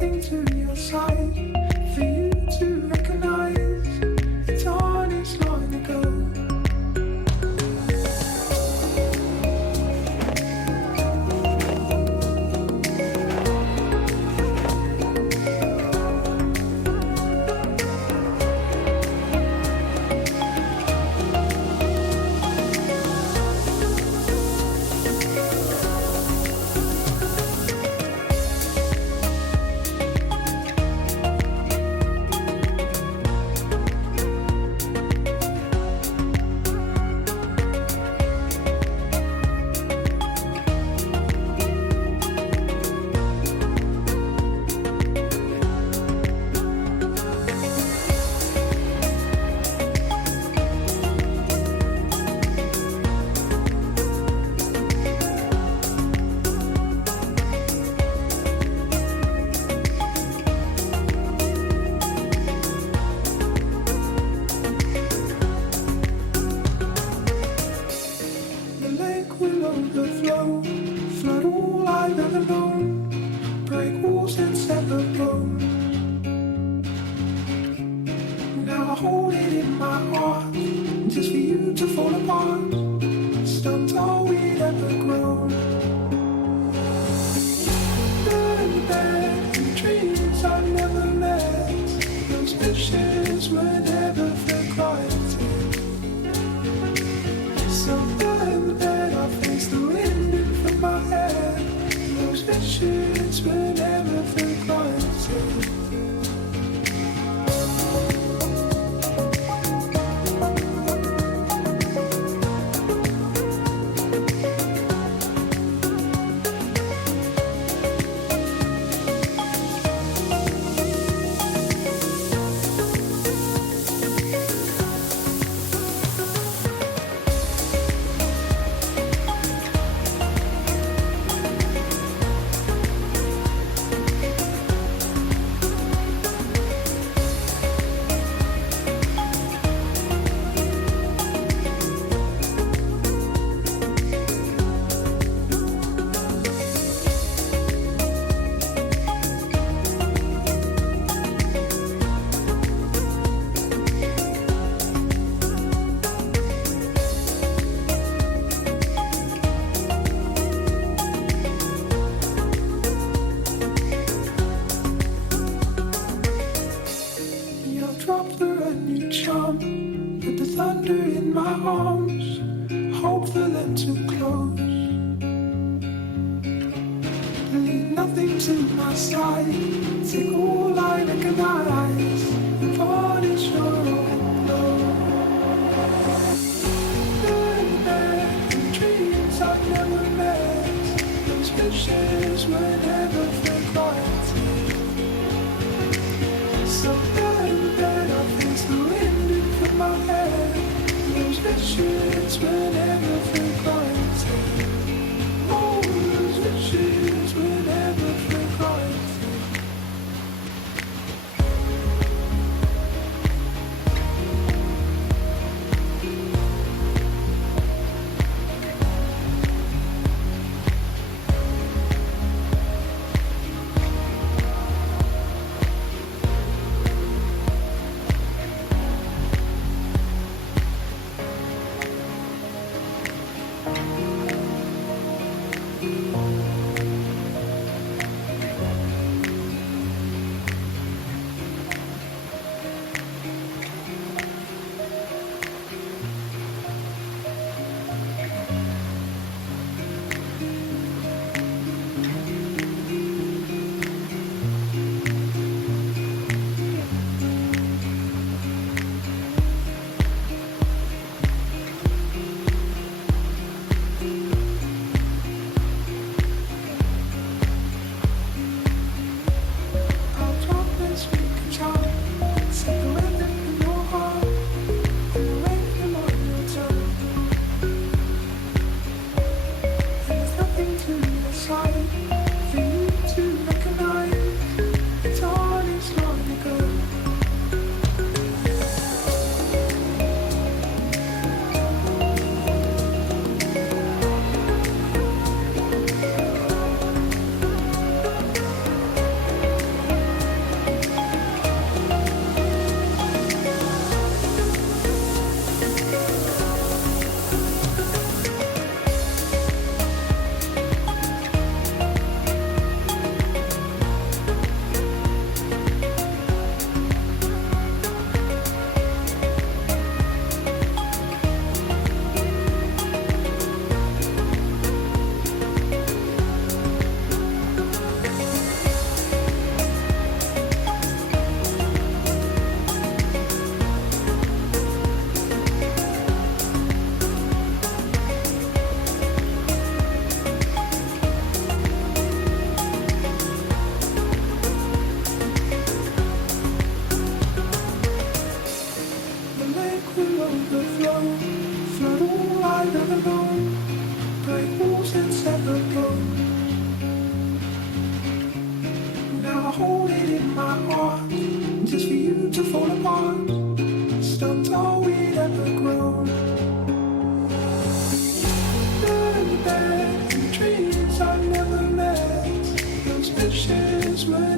nothing to your side for you to recognize it's honest long ago. Flood all I've ever known, break walls and set the bones. Now I hold it in my heart, just for you to fall apart. Stumped all we'd ever grown. Burn bed and dreams I never met. Those visions were never for granted. So burn the bed, I face the wind in from my head. Those visions were never for granted. Put the thunder in my arms, hope for them to close. Leave nothing to my side, take all I recognize, and varnish your own blow. Burn bed and dreams I've never met, those visions were never for granted. So burn bed, I face the wind in from my head. Those visions were never for granted. Oh, those visions were never for granted. I hold it in my arms, just for you to fall apart. Stumped all we'd ever grown. None bad and dreams I never met. Those wishes were